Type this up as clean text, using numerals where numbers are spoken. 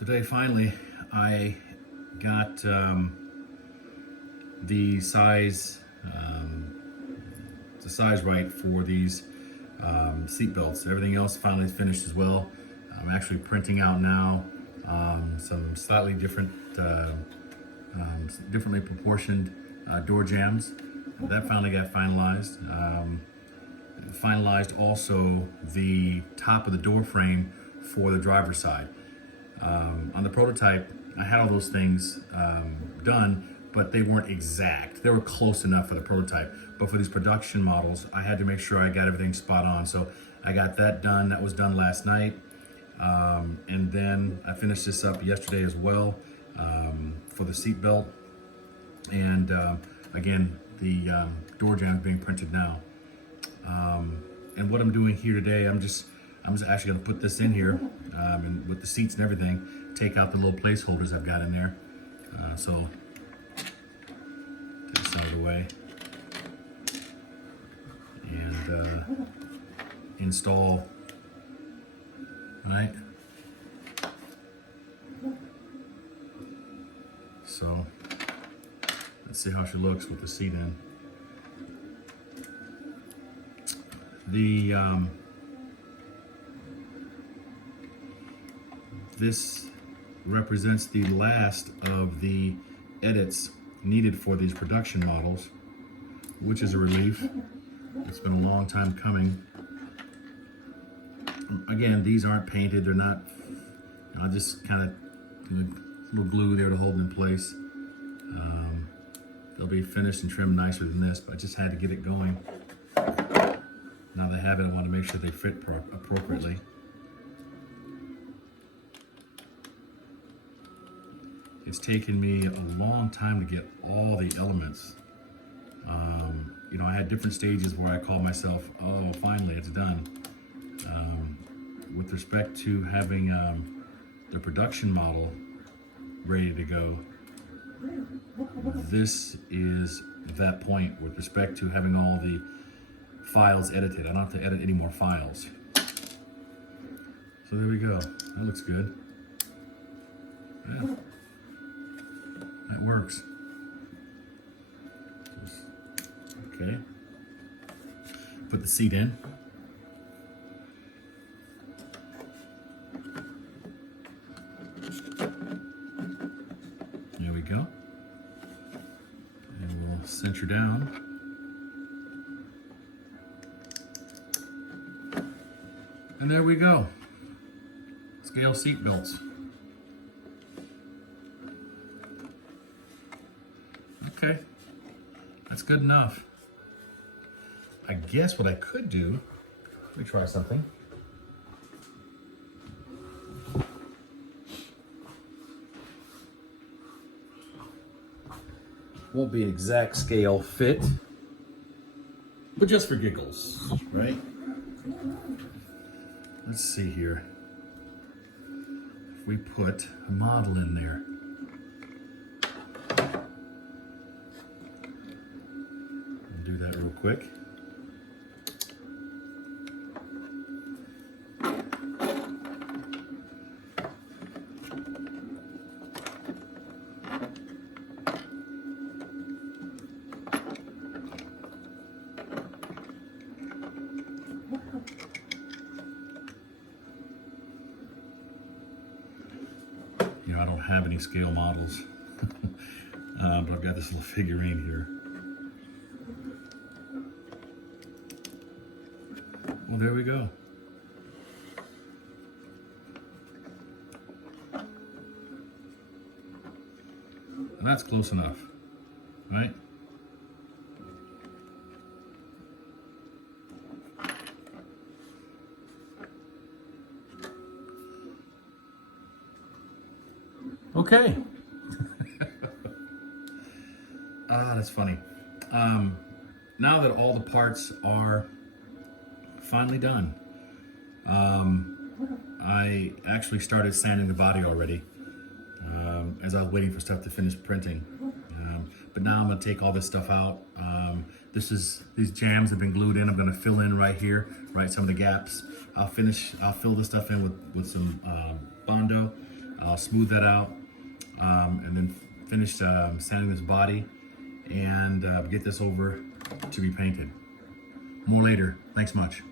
Today, finally, I got the size right for these seat belts. Everything else finally finished as well. I'm actually printing out now some slightly differently proportioned door jambs. That finally got finalized. Finalized also the top of the door frame for the driver's side. On the prototype, I had all those things done, but they weren't exact. They were close enough for the prototype. But for these production models, I had to make sure I got everything spot on. So I got that done. That was done last night. And then I finished this up yesterday as well for the seat belt. And again, the door jamb is being printed now. And what I'm doing here today, I'm just actually gonna put this in here and with the seats and everything, take out the little placeholders I've got in there. So take this out of the way and install, right? So let's see how she looks with the seat in. This represents the last of the edits needed for these production models, which is a relief. It's been a long time coming. Again, these aren't painted. They're not, I just kind of a little glue there to hold them in place. They'll be finished and trimmed nicer than this, but I just had to get it going. Now they have it, I want to make sure they fit appropriately. It's taken me a long time to get all the elements. You know, I had different stages where I called myself, oh, finally, it's done. With respect to having the production model ready to go, this is that point with respect to having all the files edited. I don't have to edit any more files. So there we go. That looks good. Yeah. That works. Okay. Put the seat in. There we go. And we'll center down. And there we go. Scale seat belts. Okay, that's good enough. I guess what I could do, let me try something. Won't be exact scale fit, but just for giggles, right? Let's see here. If we put a model in there. I'll do that real quick. You know, I don't have any scale models, but I've got this little figurine here. Well, there we go. And that's close enough, right? Okay. That's funny. Now that all the parts are finally done, I actually started sanding the body already as I was waiting for stuff to finish printing. But now I'm going to take all this stuff out. These jambs have been glued in. I'm going to fill in right here, right, some of the gaps. I'll fill this stuff in with some Bondo. I'll smooth that out, and then finish sanding this body, and get this over to be painted. More later. Thanks much.